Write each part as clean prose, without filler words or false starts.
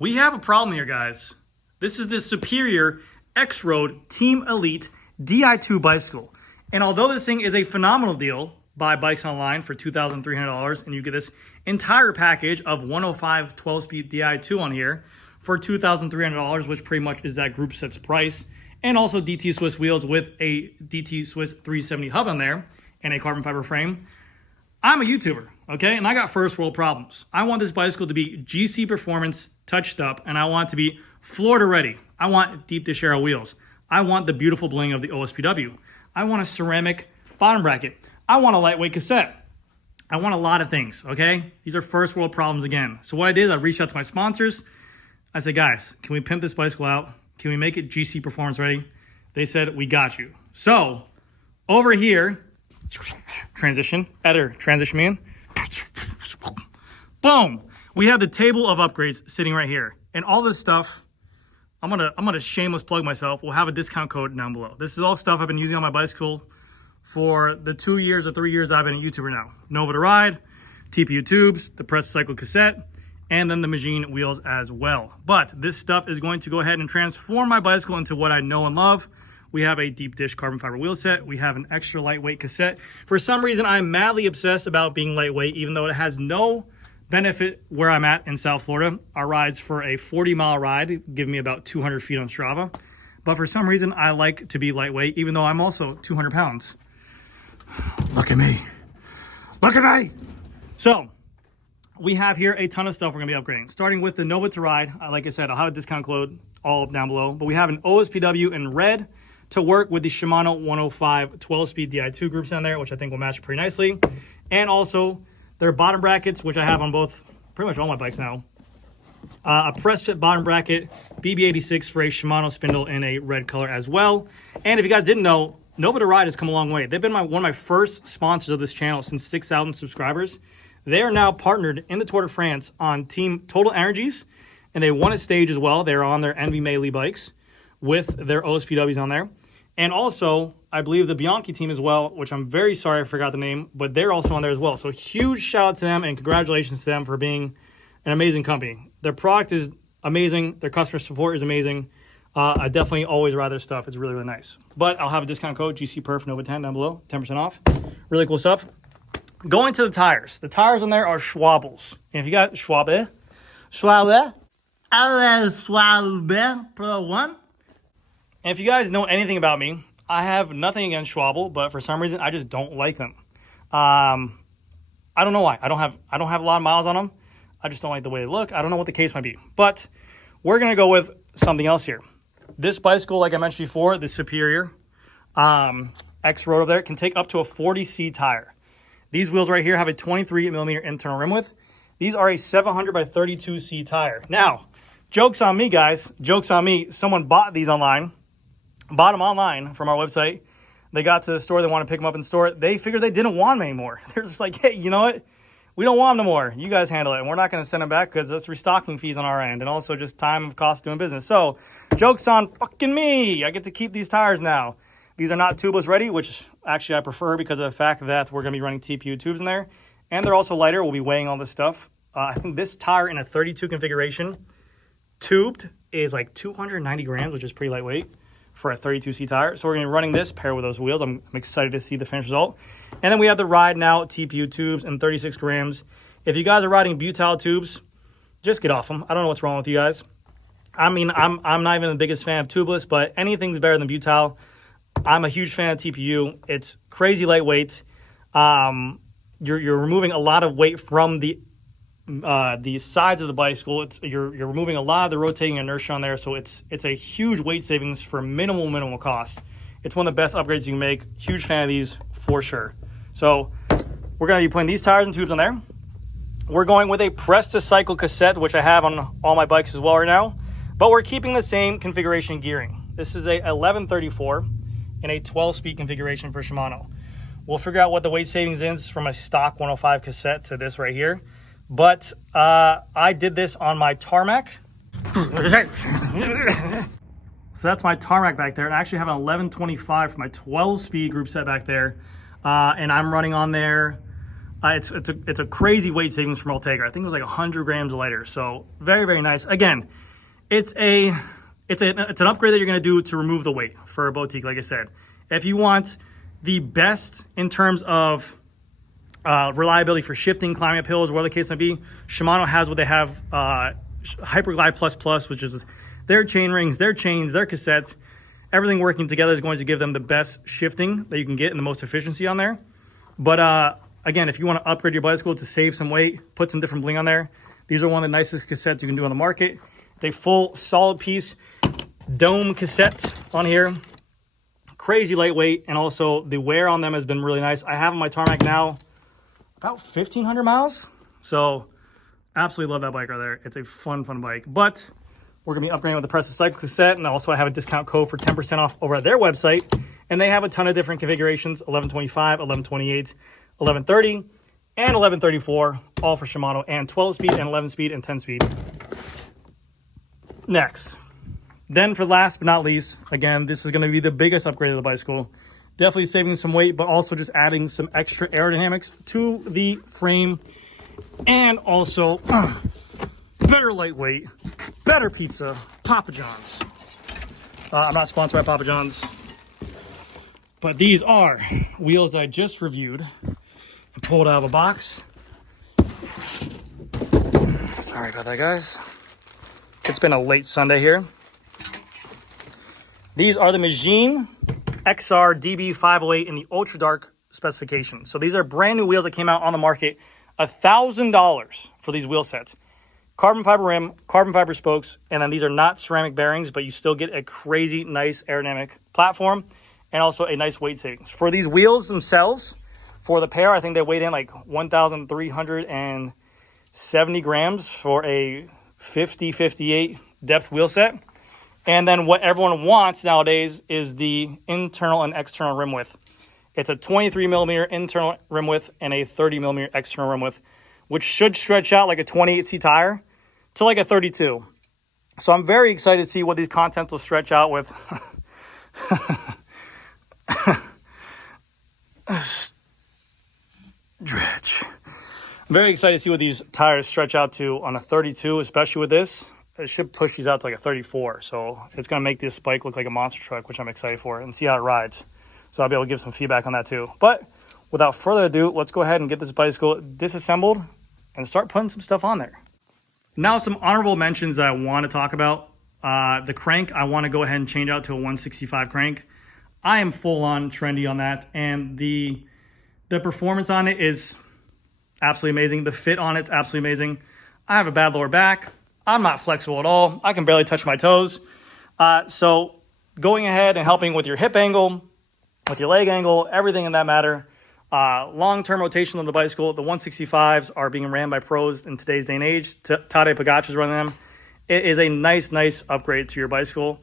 We have a problem here, guys. This is the Superior X-Road Team Elite Di2 bicycle. And although this thing is a phenomenal deal, buy bikes online for $2,300 and you get this entire package of 105 12-speed Di2 on here for $2,300, which pretty much is that group set's price. And also DT Swiss wheels with a DT Swiss 370 hub on there and a carbon fiber frame. I'm a YouTuber, okay? And I got first world problems. I want this bicycle to be GC Performance touched up, and I want it to be Florida ready. I want deep dish aero wheels. I want the beautiful bling of the OSPW. I want a ceramic bottom bracket. I want a lightweight cassette. I want a lot of things, okay? These are first world problems again. So what I did, I reached out to my sponsors. I said, guys, can we pimp this bicycle out? Can we make it GC Performance ready? They said, we got you. So over here, transition, editor, transition me in. Boom. We have the table of upgrades sitting right here. And all this stuff, I'm gonna shameless plug myself. We'll have a discount code down below. This is all stuff I've been using on my bicycle for the 2 years or 3 years I've been a YouTuber now. Nova to Ride, TPU tubes, the Press Cycle cassette, and then the Magine wheels as well. But this stuff is going to go ahead and transform my bicycle into what I know and love. We have a deep dish carbon fiber wheel set. We have an extra lightweight cassette. For some reason, I'm madly obsessed about being lightweight, even though it has no benefit where I'm at in South Florida. Our ride's for a 40-mile ride, giving me about 200 feet on Strava. But for some reason, I like to be lightweight, even though I'm also 200 pounds. Look at me. Look at me. So we have here a ton of stuff we're gonna be upgrading, starting with the Nova to Ride. Like I said, I'll have a discount code all down below, but we have an OSPW in red to work with the Shimano 105 12-speed Di2 groups on there, which I think will match pretty nicely. And also their bottom brackets, which I have on both, pretty much all my bikes now. A press fit bottom bracket, BB86 for a Shimano spindle in a red color as well. And if you guys didn't know, Nova to Ride has come a long way. They've been one of my first sponsors of this channel since 6,000 subscribers. They are now partnered in the Tour de France on Team Total Energies, and they won a stage as well. They're on their Envy Melee bikes with their OSPWs on there. And also, I believe the Bianchi team as well, which I'm very sorry I forgot the name, but they're also on there as well. So huge shout out to them and congratulations to them for being an amazing company. Their product is amazing. Their customer support is amazing. I definitely always ride their stuff. It's really, really nice. But I'll have a discount code, GCPerf Nova 10 down below, 10% off. Really cool stuff. Going to the tires. The tires on there are Schwabels. And if you got Schwabe Pro 1. And if you guys know anything about me, I have nothing against Schwabel, but for some reason I just don't like them. I don't know why. I don't have a lot of miles on them. I just don't like the way they look. I don't know what the case might be. But we're gonna go with something else here. This bicycle, like I mentioned before, the Superior X-Road over there, can take up to a 40C tire. These wheels right here have a 23mm internal rim width. These are a 700 by 32C tire. Now, joke's on me, guys. Joke's on me. Someone bought these online. Bought them online from our website. They got to the store. They want to pick them up in store. They figured they didn't want them anymore. They're just like, hey, you know what? We don't want them no more. You guys handle it. And we're not going to send them back because that's restocking fees on our end. And also just time and cost doing business. So, joke's on fucking me. I get to keep these tires now. These are not tubeless ready, which actually I prefer because of the fact that we're going to be running TPU tubes in there. And they're also lighter. We'll be weighing all this stuff. I think this tire in a 32 configuration, tubed, is like 290 grams, which is pretty lightweight for a 32C tire. So we're going to be running this paired with those wheels. I'm excited to see the finished result. And then we have the Ride Now TPU tubes in 36 grams. If you guys are riding butyl tubes, just get off them. I don't know what's wrong with you guys. I mean, I'm not even the biggest fan of tubeless, but anything's better than butyl. I'm a huge fan of TPU. It's crazy lightweight. You're removing a lot of weight from the sides of the bicycle. You're removing a lot of the rotating inertia on there, so it's a huge weight savings for minimal cost. It's one of the best upgrades you can make. Huge fan of these for sure. So we're going to be putting these tires and tubes on there. We're going with a Press to Cycle cassette, which I have on all my bikes as well right now, but we're keeping the same configuration gearing. This is a 1134 in a 12-speed configuration for Shimano. We'll figure out what the weight savings is from a stock 105 cassette to this right here. But I did this on my Tarmac. So that's my Tarmac back there. And I actually have an 1125 for my 12-speed group set back there. And I'm running on there It's a crazy weight savings from Ultegra. I think it was like 100 grams lighter. So very, very nice. Again, it's an upgrade that you're going to do to remove the weight for a boutique. Like I said, if you want the best in terms of reliability for shifting, climbing up hills, whatever the case may be, Shimano has what they have, Hyperglide Plus Plus, which is their chain rings, their chains, their cassettes. Everything working together is going to give them the best shifting that you can get and the most efficiency on there. But again, if you want to upgrade your bicycle to save some weight, put some different bling on there, these are one of the nicest cassettes you can do on the market. It's a full solid piece dome cassette on here. Crazy lightweight, and also the wear on them has been really nice. I have on my Tarmac now about 1,500 miles. So absolutely love that bike right there. It's a fun bike. But we're going to be upgrading with the Press Cycle cassette, and also I have a discount code for 10% off over at their website. And they have a ton of different configurations, 1125, 1128, 1130, and 1134, all for Shimano, and 12-speed and 11-speed and 10-speed. Next. Then for last but not least, again, this is going to be the biggest upgrade of the bicycle. Definitely saving some weight, but also just adding some extra aerodynamics to the frame. And also, better lightweight, better pizza, Papa John's. I'm not sponsored by Papa John's, but these are wheels I just reviewed and pulled out of a box. Sorry about that, guys. It's been a late Sunday here. These are the Magine XR DB508 in the Ultra Dark specification. So these are brand new wheels that came out on the market. $1,000 for these wheel sets. Carbon fiber rim, carbon fiber spokes, and then these are not ceramic bearings, but you still get a crazy nice aerodynamic platform and also a nice weight savings. For these wheels themselves, for the pair, I think they weighed in like 1,370 grams for a 50-58 depth wheel set. And then what everyone wants nowadays is the internal and external rim width. It's a 23 millimeter internal rim width and a 30 millimeter external rim width, which should stretch out like a 28C tire to like a 32. So I'm very excited to see what these contents will stretch out with. Dredge. I'm very excited to see what these tires stretch out to on a 32, especially with this. It should push these out to like a 34. So it's going to make this bike look like a monster truck, which I'm excited for, and see how it rides. So I'll be able to give some feedback on that too. But without further ado, let's go ahead and get this bicycle disassembled and start putting some stuff on there. Now some honorable mentions that I want to talk about. The crank, I want to go ahead and change out to a 165 crank. I am full on trendy on that, and the performance on it is absolutely amazing. The fit on it's absolutely amazing. I have a bad lower back. I'm not flexible at all. I can barely touch my toes. So going ahead and helping with your hip angle, with your leg angle, everything in that matter. Long-term rotation on the bicycle. The 165s are being ran by pros in today's day and age. Tadej Pogacar is running them. It is a nice upgrade to your bicycle.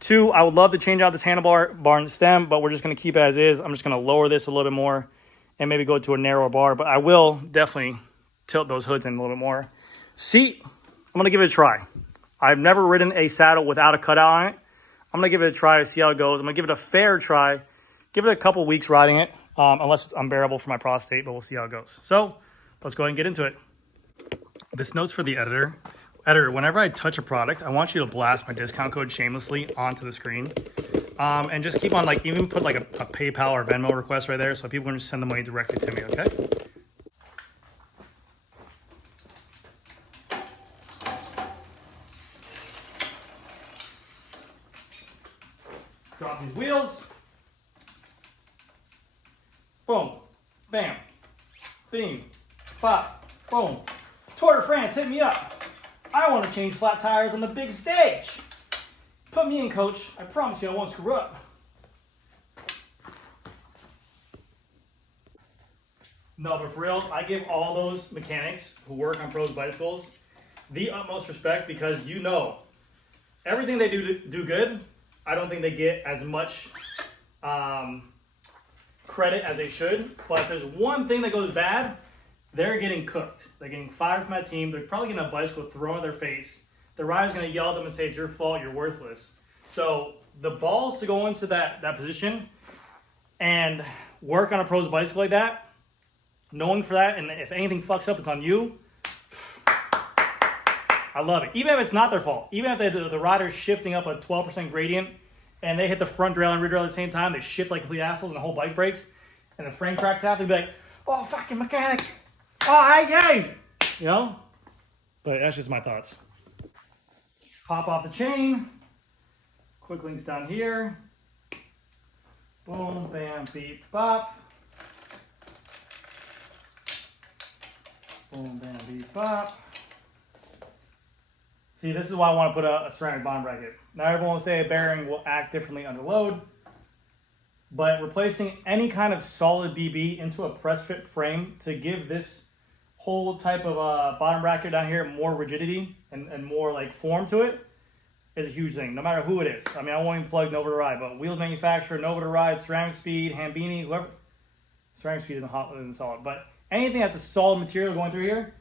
2, I would love to change out this handlebar bar and stem, but we're just going to keep it as is. I'm just going to lower this a little bit more and maybe go to a narrower bar, but I will definitely tilt those hoods in a little bit more. Seat, I'm going to give it a try. I've never ridden a saddle without a cutout on it. I'm going to give it a try to see how it goes. I'm going to give it a fair try. Give it a couple weeks riding it, unless it's unbearable for my prostate, but we'll see how it goes. So let's go ahead and get into it. This note's for the editor. Editor, whenever I touch a product, I want you to blast my discount code shamelessly onto the screen. And just keep on, like, even put like a PayPal or Venmo request right there so people can just send the money directly to me, okay? Drop these wheels. Boom. Bam. Bing. Pop. Boom. Tour de France, hit me up. I want to change flat tires on the big stage. Put me in, coach. I promise you I won't screw up. No, but for real, I give all those mechanics who work on pros bicycles the utmost respect, because you know everything they do good, I don't think they get as much credit as they should. But if there's one thing that goes bad, they're getting cooked. They're getting fired from that team. They're probably getting a bicycle thrown in their face. The rider's going to yell at them and say, it's your fault, you're worthless. So the balls to go into that position and work on a pro's bicycle like that, knowing for that, and if anything fucks up, it's on you. I love it. Even if it's not their fault. Even if the rider's shifting up a 12% gradient and they hit the front derailleur and rear derailleur at the same time, they shift like complete assholes and the whole bike breaks and the frame cracks half, they'd be like, oh, fucking mechanic. Oh, hey. You know? But that's just my thoughts. Pop off the chain. Quick links down here. Boom, bam, beep, bop. Boom, bam, beep, bop. See, this is why I want to put a ceramic bottom bracket. Now everyone will say a bearing will act differently under load, but replacing any kind of solid BB into a press fit frame to give this whole type of bottom bracket down here more rigidity and more like form to it is a huge thing, no matter who it is. I mean, I won't even plug Nova to Ride, but Wheels Manufacturer, Nova to Ride, Ceramic Speed, Hambini, whoever. Ceramic Speed isn't solid, but anything that's a solid material going through here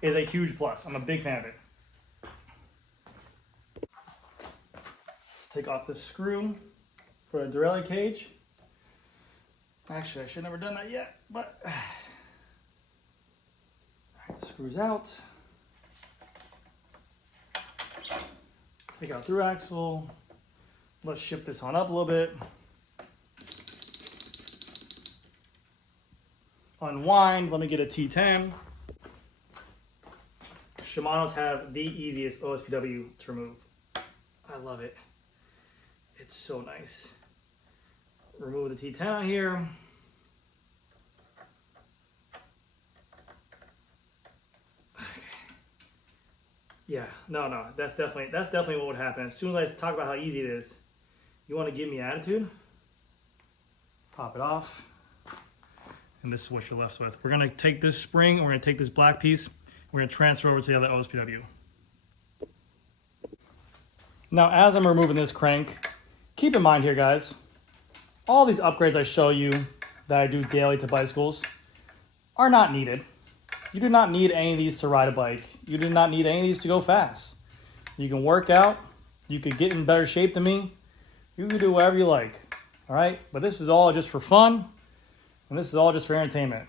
is a huge plus. I'm a big fan of it. Take off this screw for a derailleur cage. Actually, I should have never done that yet, but all right, screws out. Take out through axle. Let's shift this on up a little bit. Unwind. Let me get a T10. Shimano's have the easiest OSPW to remove. I love it. It's so nice. Remove the T10 out here. Okay. Yeah, no, that's definitely what would happen. As soon as I talk about how easy it is, you want to give me attitude, pop it off, and this is what you're left with. We're gonna take this spring, and we're gonna take this black piece, we're gonna transfer over to the other OSPW. Now, as I'm removing this crank, keep in mind here, guys, all these upgrades I show you that I do daily to bicycles are not needed. You do not need any of these to ride a bike. You do not need any of these to go fast. You can work out. You could get in better shape than me. You can do whatever you like, all right? But this is all just for fun, and this is all just for entertainment.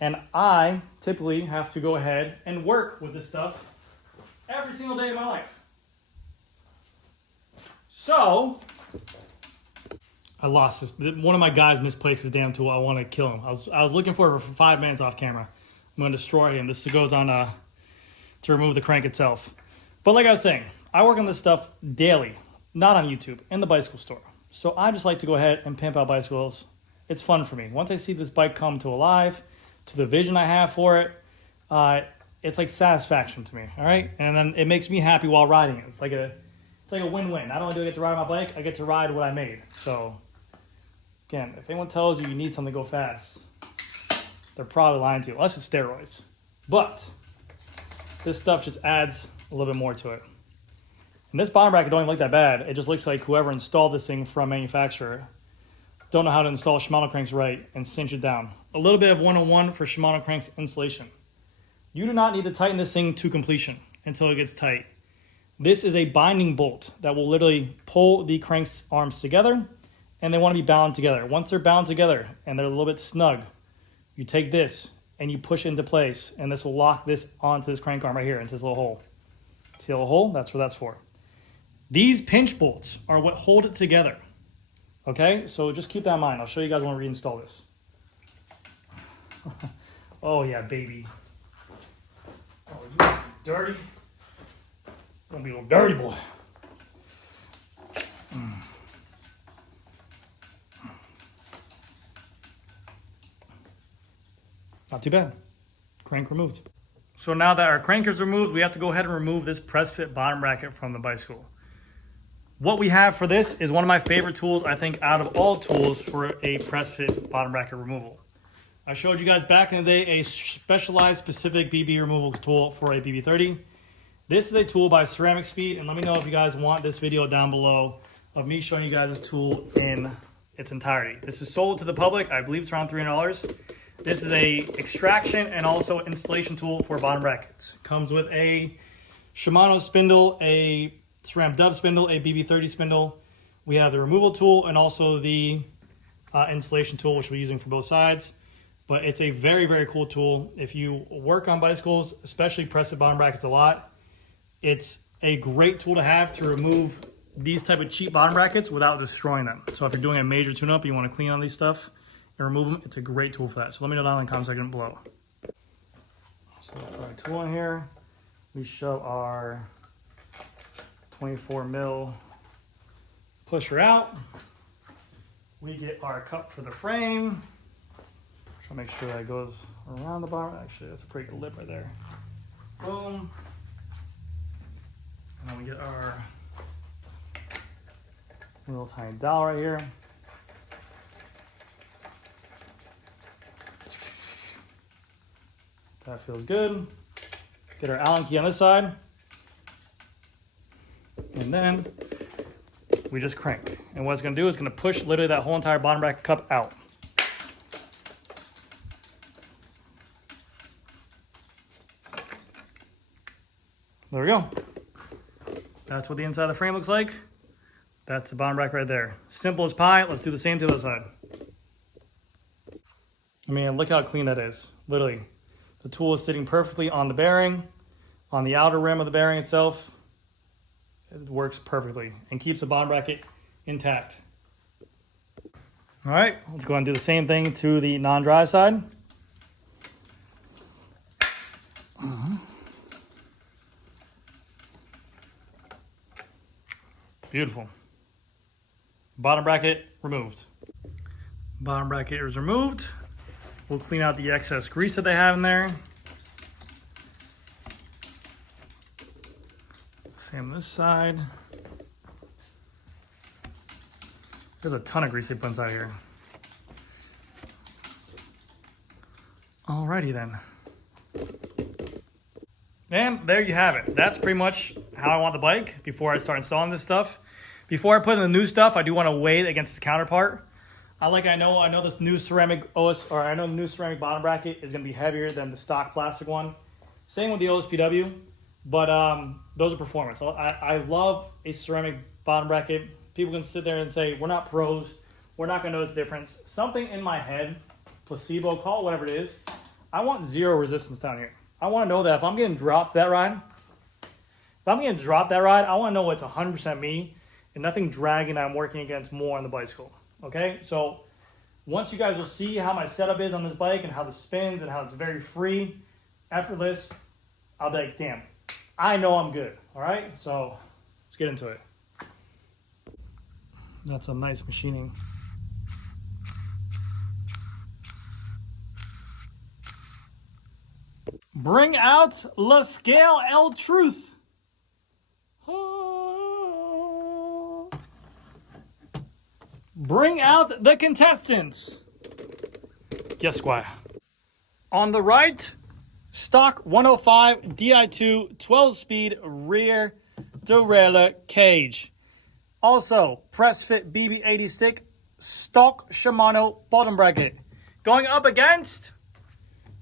And I typically have to go ahead and work with this stuff every single day of my life. So, I lost this. One of my guys misplaced his damn tool. I want to kill him. I was looking for it for 5 minutes off camera. I'm going to destroy him. This goes on to remove the crank itself. But like I was saying, I work on this stuff daily, not on YouTube, in the bicycle store. So I just like to go ahead and pimp out bicycles. It's fun for me. Once I see this bike come to alive, to the vision I have for it, it's like satisfaction to me, all right? And then it makes me happy while riding it. It's like a win-win. Not only do I get to ride my bike, I get to ride what I made. So, again, if anyone tells you you need something to go fast, they're probably lying to you, unless it's steroids. But this stuff just adds a little bit more to it. And this bottom bracket don't even look that bad. It just looks like whoever installed this thing from manufacturer don't know how to install Shimano cranks right and cinch it down. A little bit of 101 for Shimano cranks installation. You do not need to tighten this thing to completion until it gets tight. This is a binding bolt that will literally pull the crank's arms together, and they want to be bound together. Once they're bound together and they're a little bit snug, you take this and you push it into place, and this will lock this onto this crank arm right here, into this little hole. See the little hole? That's what that's for. These pinch bolts are what hold it together. Okay, so just keep that in mind. I'll show you guys when we reinstall this. Oh yeah, baby. Oh, you dirty. Gonna be a little dirty boy. Not too bad. Crank removed. So now that our crank is removed, we have to go ahead and remove this press fit bottom bracket from the bicycle. What we have for this is one of my favorite tools, I think, out of all tools for a press fit bottom bracket removal. I showed you guys back in the day a specialized specific BB removal tool for a BB30. This is a tool by Ceramic Speed, and let me know if you guys want this video down below of me showing you guys this tool in its entirety. This is sold to the public. I believe it's around $300. This is a extraction and also installation tool for bottom brackets. Comes with a Shimano spindle, a SRAM Dove spindle, a BB30 spindle. We have the removal tool and also the installation tool, which we're using for both sides. But it's a very, very cool tool. If you work on bicycles, especially press fit bottom brackets a lot, it's a great tool to have to remove these type of cheap bottom brackets without destroying them. So if you're doing a major tune-up, you want to clean on these stuff and remove them, it's a great tool for that. So let me know down in the comment section below. So we'll put our tool in here. We shove our 24 mil pusher out. We get our cup for the frame. Try to make sure that it goes around the bottom. Actually, that's a pretty good lip right there. Boom. And then we get our little tiny dowel right here. That feels good. Get our Allen key on this side. And then we just crank. And what it's gonna do is gonna push literally that whole entire bottom bracket cup out. There we go. That's what the inside of the frame looks like. That's the bottom bracket right there. Simple as pie. Let's do the same to the other side. I mean, look how clean that is. Literally. The tool is sitting perfectly on the bearing, on the outer rim of the bearing itself. It works perfectly and keeps the bottom bracket intact. All right, let's go ahead and do the same thing to the non-drive side. Beautiful. Bottom bracket removed. Bottom bracket is removed. We'll clean out the excess grease that they have in there. Same on this side. There's a ton of grease they put inside here. Alrighty then. And there you have it. That's pretty much how I want the bike before I start installing this stuff. Before I put in the new stuff, I do want to weigh it against its counterpart. I know this new ceramic I know the new ceramic bottom bracket is going to be heavier than the stock plastic one. Same with the OSPW, but those are performance. I love a ceramic bottom bracket. People can sit there and say, we're not pros, we're not going to notice the difference. Something in my head, placebo, call it whatever it is, I want zero resistance down here. I want to know that if I'm getting dropped that ride, I want to know it's 100% me and nothing dragging that I'm working against more on the bicycle. Okay, so once you guys will see how my setup is on this bike and how this spins and how it's very free, effortless, I'll be like, damn, I know I'm good. All right, so let's get into it. That's some nice machining. Bring out La Scale El Truth. Bring out the contestants. Guess what? On the right, stock 105 Di2 12-speed rear derailleur cage. Also, press fit BB80 stick, stock Shimano bottom bracket. Going up against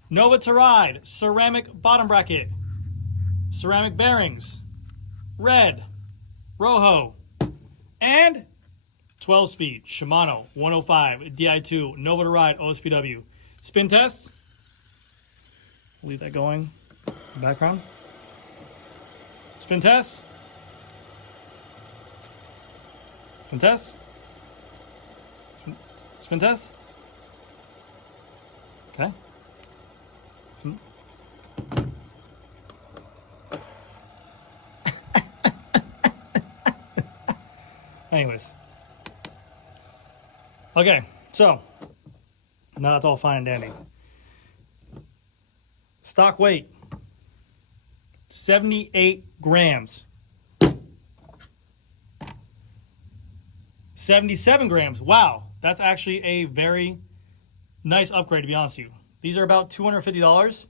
Nova to Ride ceramic bottom bracket, ceramic bearings, red, Rojo, and 12-speed Shimano 105 Di2 Nova to Ride OSPW. Spin test. Leave that going. Background. Spin test. Spin test. Spin test. Okay. Anyways. Okay, so now it's all fine and dandy. Stock weight, 78 grams. 77 grams. Wow, that's actually a very nice upgrade, to be honest with you. These are about $250.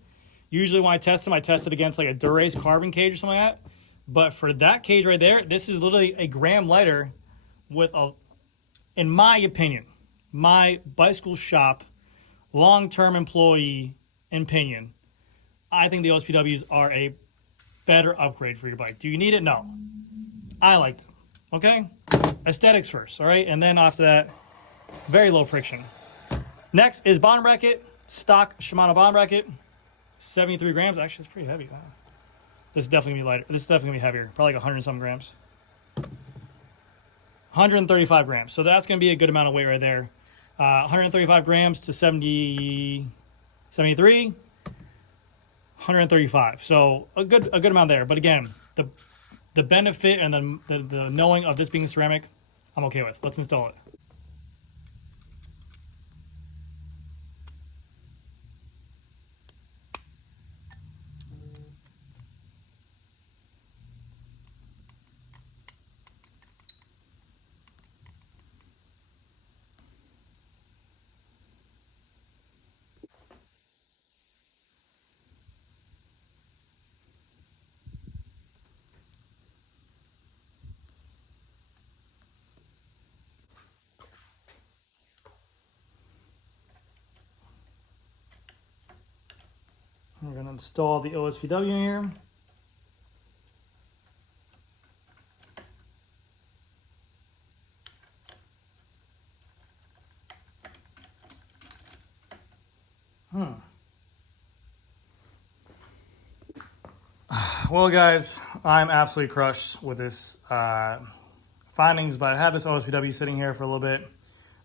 Usually when I test them, I test it against like a Dura-Ace carbon cage or something like that. But for that cage right there, this is literally a gram lighter with a, in my opinion, my bicycle shop, long-term employee opinion, I think the OSPWs are a better upgrade for your bike. Do you need it? No. I like them. Okay? Aesthetics first, all right? And then after that, very low friction. Next is bottom bracket, stock Shimano bottom bracket, 73 grams. Actually, it's pretty heavy. This is definitely gonna be lighter. This is definitely gonna be heavier. Probably like 100 and some grams. 135 grams. So that's gonna be a good amount of weight right there. 135 grams to 70, 73, 135. So a good amount there. But again, the benefit and the knowing of this being ceramic, I'm okay with. Let's install it. We're going to install the OSPW here. Well, guys, I'm absolutely crushed with this findings, but I had this OSPW sitting here for a little bit.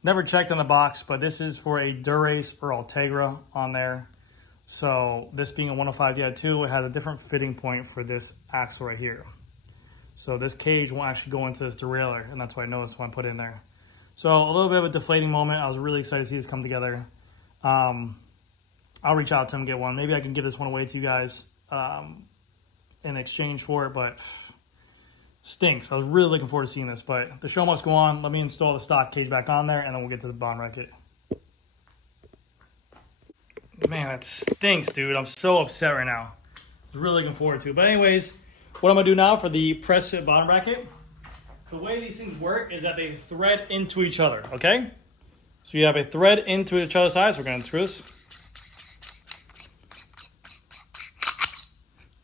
Never checked on the box, but this is for a Dura-Ace or Ultegra on there. So this being a 105 DI2, it has a different fitting point for this axle right here. So this cage won't actually go into this derailleur, and that's why I noticed when I put it in there. So a little bit of a deflating moment. I was really excited to see this come together. I'll reach out to him and get one. Maybe I can give this one away to you guys in exchange for it, but stinks. I was really looking forward to seeing this, but the show must go on. Let me install the stock cage back on there, and then we'll get to the bottom bracket. Man, that stinks, dude. I'm so upset right now. I was really looking forward to it. But anyways, what I'm going to do now for the press fit bottom bracket, the way these things work is that they thread into each other, okay? So you have a thread into each other's sides. We're going to unscrew this.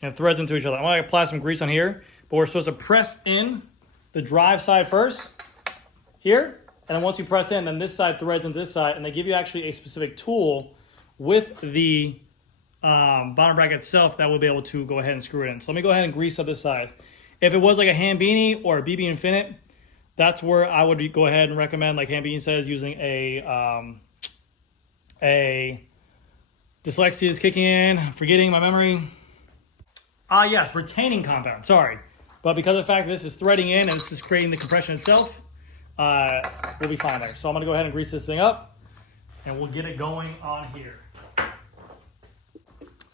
You have threads into each other. I'm going to apply some grease on here, but we're supposed to press in the drive side first, here, and then once you press in, then this side threads into this side, and they give you actually a specific tool with the bottom bracket itself that will be able to go ahead and screw it in. So let me go ahead and grease up this side. If it was like a Hambini or a BB Infinite, that's where I would go ahead and recommend, like Hambini says, using a dyslexia is kicking in, forgetting my memory. Yes, retaining compound, sorry. But because of the fact that this is threading in and this is creating the compression itself, we'll be fine there. So I'm gonna go ahead and grease this thing up and we'll get it going on here.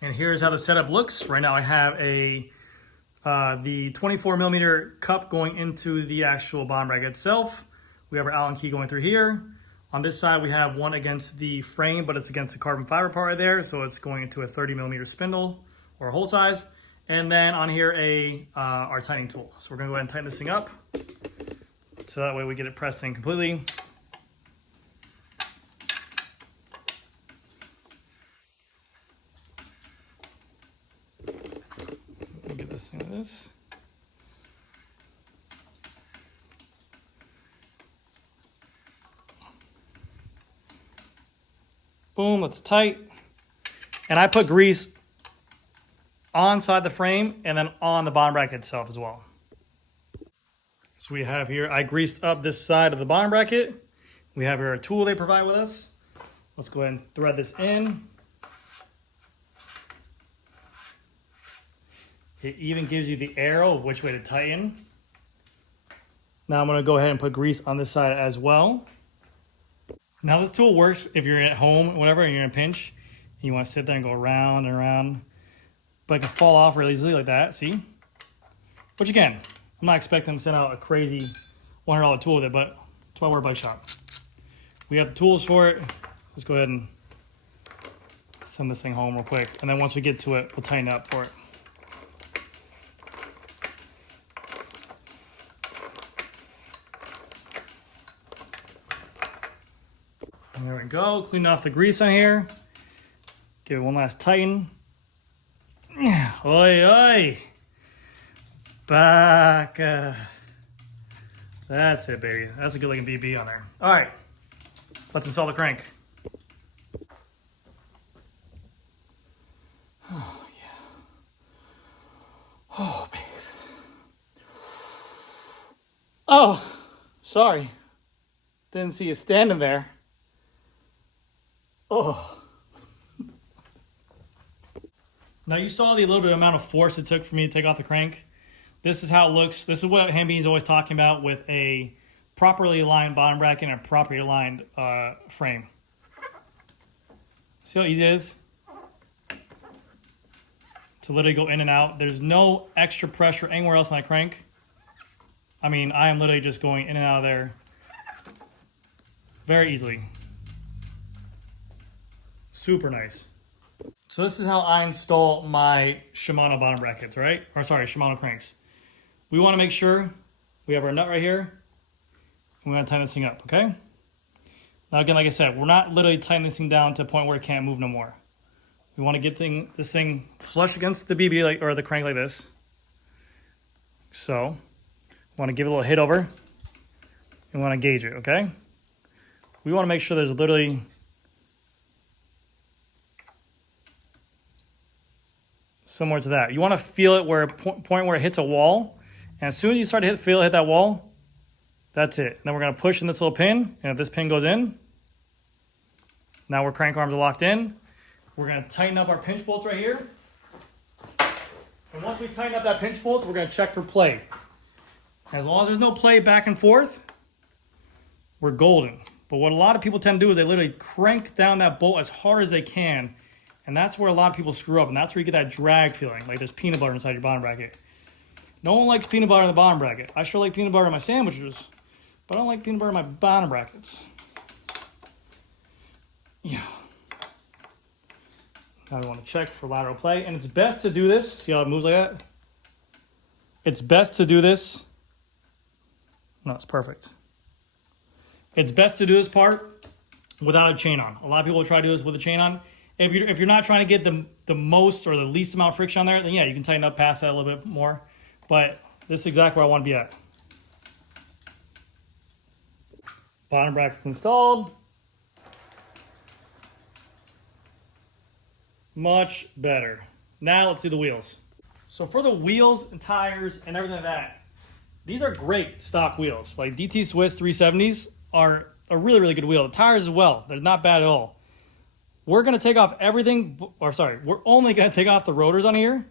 And here's how the setup looks. Right now I have the 24 millimeter cup going into the actual bottom bracket itself. We have our Allen key going through here. On this side, we have one against the frame, but it's against the carbon fiber part right there. So it's going into a 30 millimeter spindle or hole size. And then on here, our tightening tool. So we're gonna go ahead and tighten this thing up. So that way we get it pressed in completely. Get this thing like this. Boom, that's tight. And I put grease onside the frame and then on the bottom bracket itself as well. So we have here, I greased up this side of the bottom bracket. We have here a tool they provide with us. Let's go ahead and thread this in. It even gives you the arrow of which way to tighten. Now I'm gonna go ahead and put grease on this side as well. Now this tool works if you're at home, whatever, and you're in a pinch, and you wanna sit there and go around and around, but it can fall off really easily like that, see? Which again, I'm not expecting them to send out a crazy $100 tool with it, but that's why we're a bike shop. We have the tools for it. Let's go ahead and send this thing home real quick. And then once we get to it, we'll tighten up for it. And there we go, clean off the grease on here. Give it one last tighten. Oi, oi. Back. That's it, baby. That's a good looking BB on there. All right, let's install the crank. Oh, sorry. Didn't see you standing there. Oh. Now you saw the little bit amount of force it took for me to take off the crank. This is how it looks. This is what Hambine's always talking about with a properly aligned bottom bracket and a properly aligned frame. See how easy it is to literally go in and out. There's no extra pressure anywhere else on that crank. I mean, I am literally just going in and out of there very easily. Super nice. So this is how I install my Shimano bottom brackets, right? Or sorry, Shimano cranks. We want to make sure we have our nut right here. We're going to tighten this thing up, okay? Now again, like I said, we're not literally tightening this thing down to a point where it can't move no more. We want to get this thing flush against the BB or the crank like this. So, want to give it a little hit over. And want to gauge it, okay? We want to make sure there's literally similar to that. You want to feel it where point where it hits a wall. And as soon as you start to feel it hit that wall, that's it. Then we're going to push in this little pin. And if this pin goes in, now our crank arms are locked in. We're going to tighten up our pinch bolts right here. And once we tighten up that pinch bolts, we're going to check for play. As long as there's no play back and forth, we're golden. But what a lot of people tend to do is they literally crank down that bolt as hard as they can. And that's where a lot of people screw up. And that's where you get that drag feeling, like there's peanut butter inside your bottom bracket. No one likes peanut butter in the bottom bracket. I sure like peanut butter in my sandwiches, but I don't like peanut butter in my bottom brackets. Yeah. Now we want to check for lateral play. And it's best to do this. See how it moves like that? It's best to do this. No, it's perfect. It's best to do this part without a chain on. A lot of people will try to do this with a chain on. If you're not trying to get the most or the least amount of friction on there, then yeah, you can tighten up past that a little bit more. But this is exactly where I want to be at. Bottom bracket's installed. Much better. Now let's do the wheels. So for the wheels and tires and everything like that, these are great stock wheels. Like DT Swiss 370s are a really, really good wheel. The tires as well, they're not bad at all. We're gonna take off everything, or sorry, we're only gonna take off the rotors on here,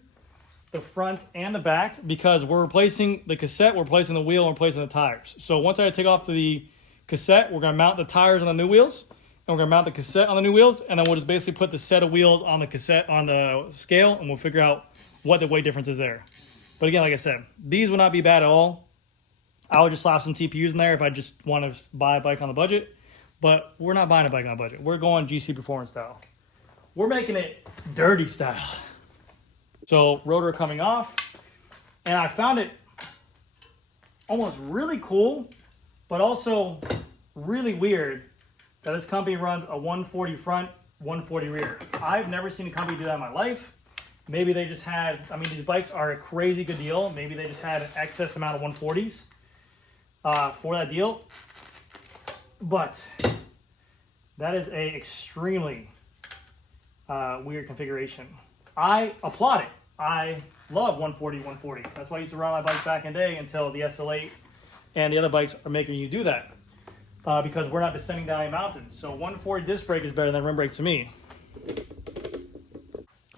the front and the back, because we're replacing the cassette, we're replacing the wheel, and we're replacing the tires. So once I take off the cassette, we're gonna mount the tires on the new wheels, and we're gonna mount the cassette on the new wheels, and then we'll just basically put the set of wheels on the cassette on the scale, and we'll figure out what the weight difference is there. But again, like I said, these would not be bad at all. I would just slap some TPUs in there if I just want to buy a bike on the budget. But we're not buying a bike on a budget. We're going GC Performance style. We're making it dirty style. So rotor coming off. And I found it almost really cool, but also really weird that this company runs a 140 front, 140 rear. I've never seen a company do that in my life. Maybe they just had, I mean, these bikes are a crazy good deal. Maybe they just had an excess amount of 140s for that deal. But that is a extremely weird configuration. I applaud it. I love 140. That's why I used to ride my bikes back in the day until the SL8 and the other bikes are making you do that. Because we're not descending down a mountain. So 140 disc brake is better than rim brake to me.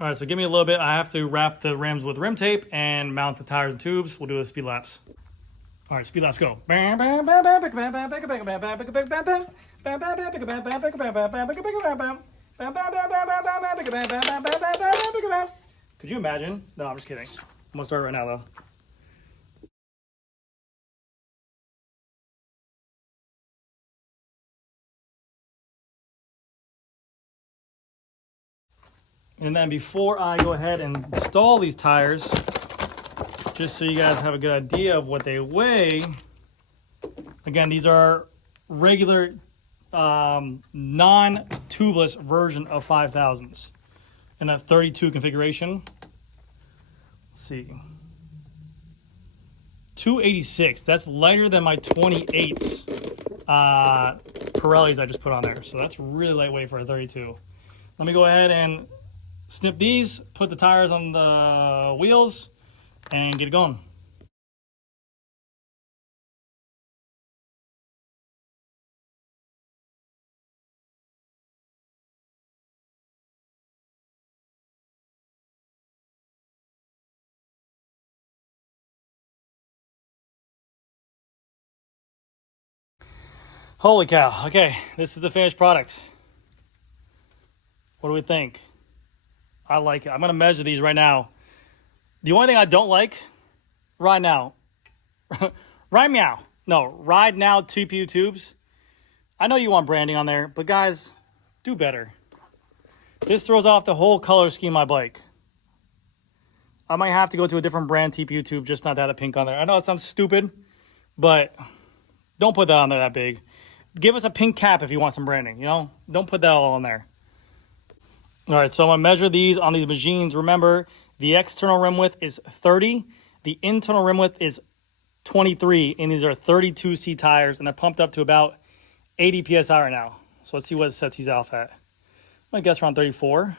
All right, so give me a little bit. I have to wrap the rims with rim tape and mount the tires and tubes. We'll do a speed laps. All right, speed laps go. Could you imagine? No, I'm just kidding. I'm gonna start right now though. And then before I go ahead and install these tires, just so you guys have a good idea of what they weigh, again, these are regular non-tubeless version of 5000s in a 32 configuration. Let's see. 286. That's lighter than my 28s Pirellis I just put on there. So that's really lightweight for a 32. Let me go ahead and snip these, put the tires on the wheels, and get it going. Holy cow. Okay, this is the finished product. What do we think? I like it. I'm going to measure these right now. The only thing I don't like right now, right meow. No, Ride Now TPU tubes. I know you want branding on there, but guys, do better. This throws off the whole color scheme of my bike. I might have to go to a different brand TPU tube just not to have the pink on there. I know it sounds stupid, but don't put that on there that big. Give us a pink cap if you want some branding, you know? Don't put that all on there. All right, so I'm gonna measure these on these machines. Remember, the external rim width is 30. The internal rim width is 23, and these are 32C tires, and they're pumped up to about 80 PSI right now. So let's see what it sets these off at. I'm gonna guess around 34.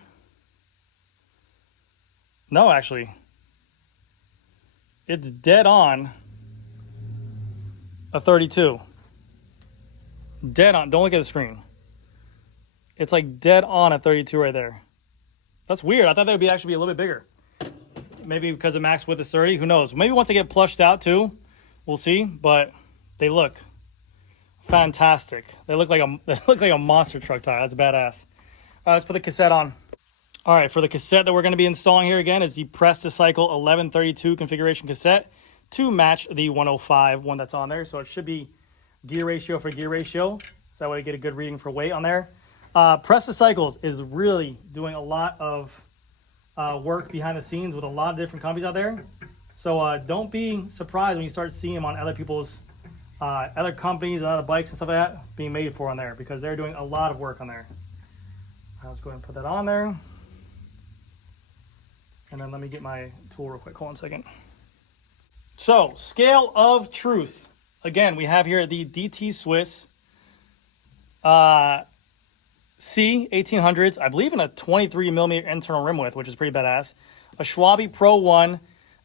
No, actually. It's dead on a 32. Dead on. Don't look at the screen. It's like dead on a 32 right there. That's weird. I thought that would actually be a little bit bigger. Maybe because the max width is 30. Who knows? Maybe once they get plushed out too, we'll see. But they look fantastic. They look like a monster truck tire. That's badass. All right, let's put the cassette on. All right, for the cassette that we're going to be installing here again is the Press to Cycle 1132 configuration cassette to match the 105 one that's on there. So it should be gear ratio for gear ratio. So that way we get a good reading for weight on there. Press to Cycles is really doing a lot of work behind the scenes with a lot of different companies out there. So don't be surprised when you start seeing them on other people's, other companies and other bikes and stuff like that being made for on there, because they're doing a lot of work on there. Let's go ahead and put that on there. And then let me get my tool real quick. Hold on a second. So, scale of truth. Again, we have here the DT Swiss C 1800s, I believe in a 23 millimeter internal rim width, which is pretty badass. A Schwalbe Pro 1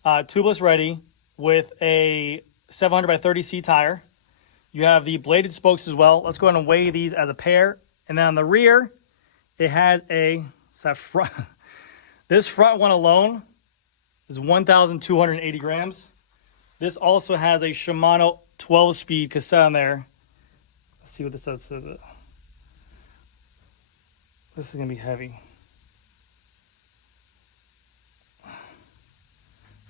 tubeless ready with a 700 by 30C tire. You have the bladed spokes as well. Let's go ahead and weigh these as a pair. And then on the rear, it has front. This front one alone is 1,280 grams. This also has a Shimano 12-speed cassette on there. Let's see what this says. This is going to be heavy.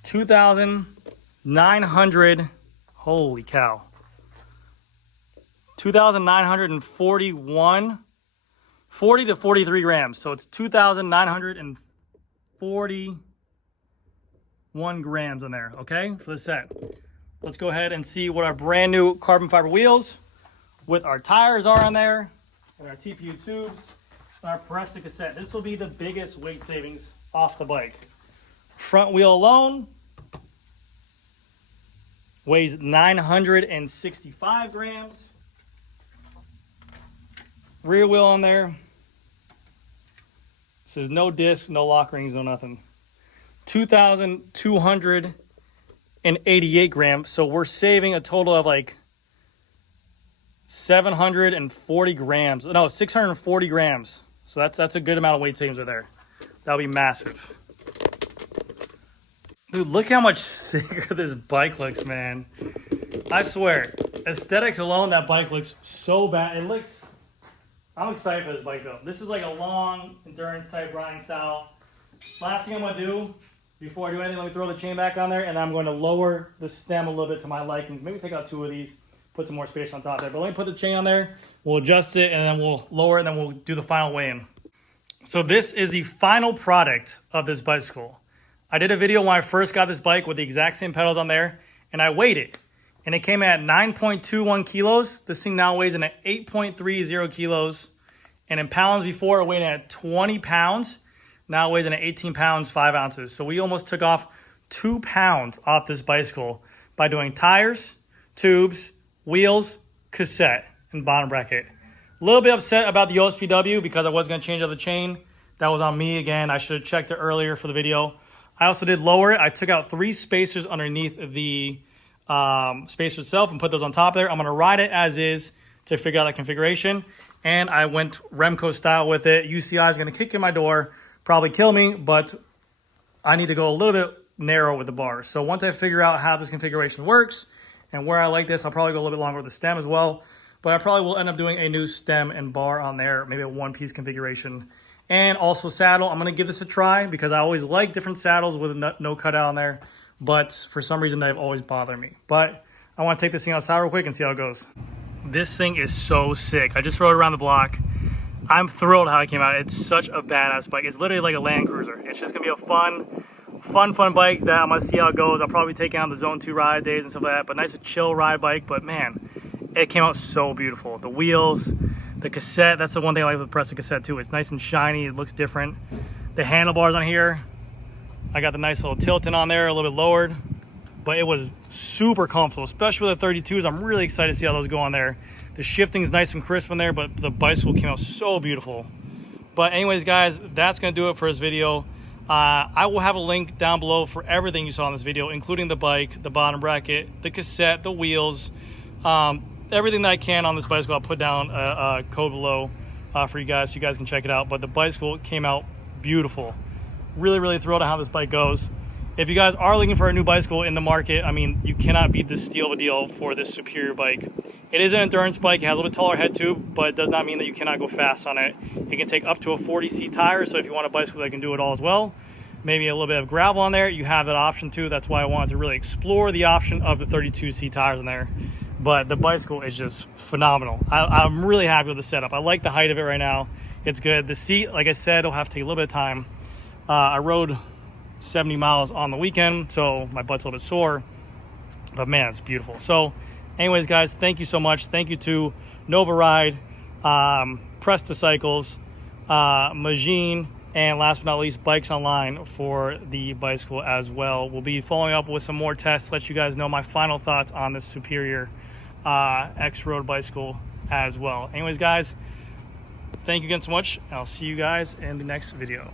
2,900. Holy cow. 2,941. 40 to 43 grams. So it's 2,941 grams in there, okay, for the set. Let's go ahead and see what our brand new carbon fiber wheels with our tires are on there, and our TPU tubes, and our Press to cassette. This will be the biggest weight savings off the bike. Front wheel alone weighs 965 grams. Rear wheel on there. This is no disc, no lock rings, no nothing. 2,288 grams. So we're saving a total of like 740 grams. No, 640 grams. So that's a good amount of weight savings right there. That'll be massive. Dude, look how much sicker this bike looks, man. I swear, aesthetics alone, that bike looks so bad. It looks... I'm excited for this bike though. This is like a long endurance type riding style. Last thing I'm gonna do before I do anything, let me throw the chain back on there, and I'm going to lower the stem a little bit to my likings. Maybe take out 2 of these, put some more space on top there. But let me put the chain on there. We'll adjust it, and then we'll lower it, and then we'll do the final weigh-in. So this is the final product of this bicycle. I did a video when I first got this bike with the exact same pedals on there, and I weighed it. And it came at 9.21 kilos. This thing now weighs in at 8.30 kilos. And in pounds before, it weighed in at 20 pounds. Now it weighs in at 18 pounds, 5 ounces. So we almost took off 2 pounds off this bicycle by doing tires, tubes, wheels, cassette, and bottom bracket. A little bit upset about the OSPW because I was going to change out the chain. That was on me again. I should have checked it earlier for the video. I also did lower it. I took out 3 spacers underneath the spacer itself and put those on top there. I'm going to ride it as is to figure out that configuration. And I went Remco style with it. UCI is going to kick in my door, probably kill me, but I need to go a little bit narrow with the bars. So once I figure out how this configuration works and where I like this, I'll probably go a little bit longer with the stem as well. but I probably will end up doing a new stem and bar on there, maybe a one-piece configuration. And also saddle, I'm going to give this a try because I always like different saddles with no cutout on there, but for some reason they've always bothered me. But I want to take this thing outside real quick and see how it goes. This thing is so sick. I just rode around the block. I'm thrilled how it came out. It's such a badass bike. It's literally like a Land Cruiser. It's just going to be a fun bike that I'm going to see how it goes. I'll probably take it on the Zone 2 ride days and stuff like that, but nice, chill ride bike. But man, it came out so beautiful. The wheels, the cassette, that's the one thing I like with the Presto cassette too. It's nice and shiny, it looks different. The handlebars on here, I got the nice little tilting on there, a little bit lowered, but it was super comfortable, especially with the 32s. I'm really excited to see how those go on there. The shifting is nice and crisp on there, but the bicycle came out so beautiful. But anyways, guys, that's gonna do it for this video. I will have a link down below for everything you saw in this video, including the bike, the bottom bracket, the cassette, the wheels, everything that I can on this bicycle. I'll put down a code below for you guys so you guys can check it out. But the bicycle came out beautiful. Really thrilled at how this bike goes. If you guys are looking for a new bicycle in the market, I mean, you cannot beat this steal of a deal for this Superior bike. It is an endurance bike. It has a little bit taller head tube, but it does not mean that you cannot go fast on it. It can take up to a 40C tire, so if you want a bicycle that can do it all as well, maybe a little bit of gravel on there, you have that option too. That's why I wanted to really explore the option of the 32C tires in there. But the bicycle is just phenomenal. I'm really happy with the setup. I like the height of it right now. It's good. The seat, like I said, will have to take a little bit of time. I rode 70 miles on the weekend, so my butt's a little bit sore. But man, it's beautiful. So anyways, guys, thank you so much. Thank you to Nova Ride, Presto Cycles, Magine, and last but not least, Bikes Online for the bicycle as well. We'll be following up with some more tests, let you guys know my final thoughts on this Superior X-Road bicycle as well. Anyways, guys, thank you again so much. I'll see you guys in the next video.